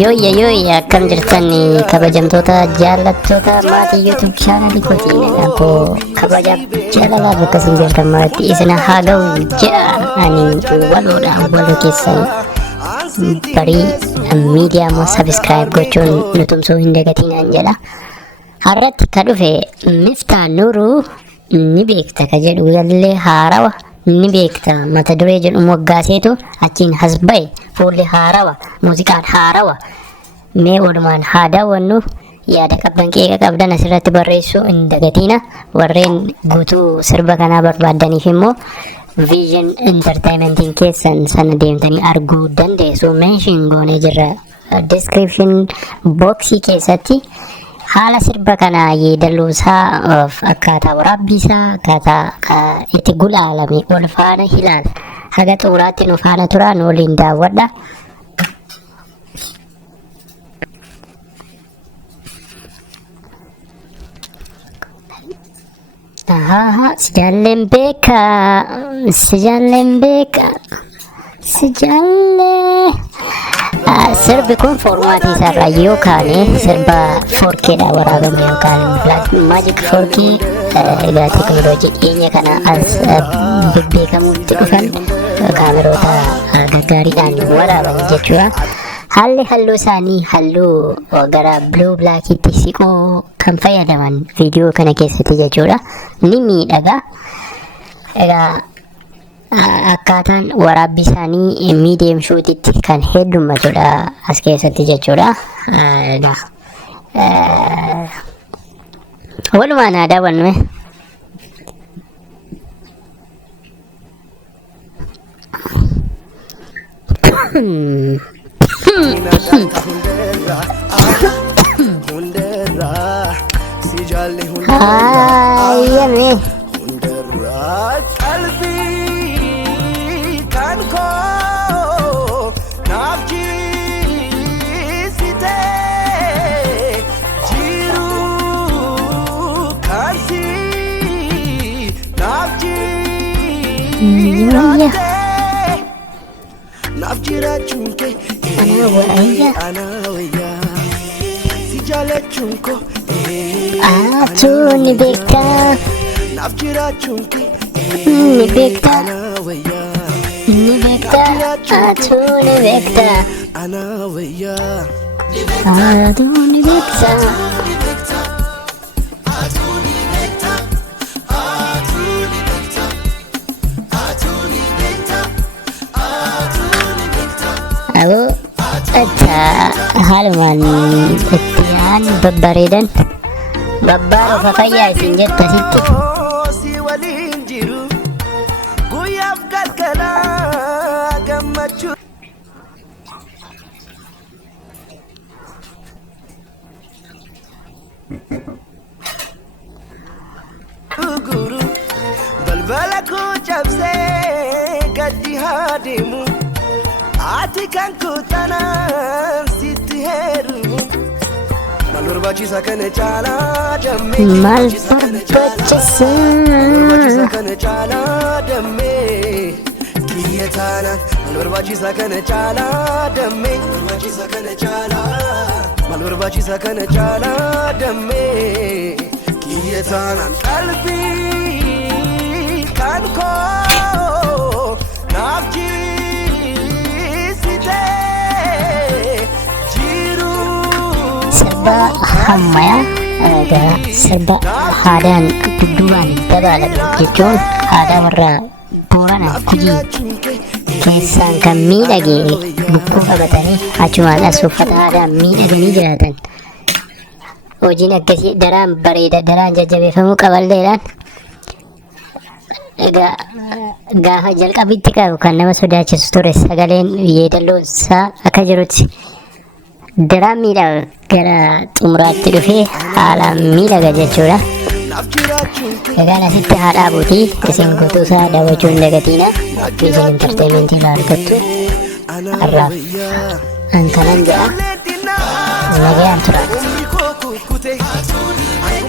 Yoo akkam jirtanii kabajamtoota jaallattoota maatii YouTube channel kootiin akkoo kabaja jaalalaa bakka isin jirtan maatii isin haa ga'u jedha ani waloodhaan walo keessan barii miidiyaa moo subscribe gochuun nu tumsuu hin dagatinaan jedha. Har'atti ka dhufe Miftaa Nuuruu ni beekta ka jedhu gallee haarawa ni beekta mata duree jedhu moggaaseetu achiin hasbaye fuulli haarawa muuziqaan haarawa mee walumaan haa daawwannu. Yaada qabdan qeeqa qabdan asirratti barreessuu hin dagatina. Warreen guutuu sirba kanaa barbaadaniif immoo Vision Entertainmentiin keessan sana deemtanii arguu dandeessu. Mention goonee jirra description boxii keessatti. Haala sirba kana yeedalluusaa akkaataa waraabbiisaa akkaataa itti gulaalame wal faana ilaala. Haga xumuraatti nu faana turaan waliin daawwadha. Sijaalleen beeka sijaallee. Sirbi kun foormaatii isaarraa yoo kaane sirba 4K dha waraabame yookaan Black Magic 4K egaa teekinooloojii dhiyeenya kana as beekamuutti dhufan kaameroota gaggaariidhaan waraaban jechuudha. Haalli halluu isaanii halluu gara blue blackitti siqoo kan fayyadaman viidiyoo kana keessatti jechuudha. Ni miidhaga. Egaa akkaataan waraabbii isaanii medium shoot'itti kan heddummatudha as keessatti jechuudha. Walumaan haa daawwannu. Hayyame ni beekta ni beekta ni beekta ni beekta ni beekta. Aku haluman itti babbareedan babbaara fafayyaa isin jetta sitti. Balbala ku cabsee gadi haa deemu ati kan kutanan sitti heerumu mal barbaachisa kana caalaa dammee Mal barbaachisa kana caalaa dammee kiyya taanaan mal barbaachisa kana caalaa dammee barbaachisa kana caalaa mal barbaachisa kana caalaa dammee kiyya taanaan qalbii kan koo naaf sirba hammayyaa egaa sirba aadaan dudduubaan dabalame jechuun aadaa warra Booranaa Gujii keessaan kan miidhage bukkuu qabatanii achumaan as uffata aadaan miidhaganii jiraatan. Hojiin akkasii daraan bareeda daraan jajjabeeffamuu qaballeedhaan egaa gaafa jalqabitti qabu kan nama sodaachisu ture sagaleen yeedalloon isaa akka jirutti daraan miidhaga gara xumuraatti dhufee haalaan miidhaga jechuudha. Egaan asitti haa dhaabuutii isin guutuu isaa daawwachuu hin dagatina. Vision Entertainmentii irraa argattu har'aaf an kanan jedha nagayaan tura.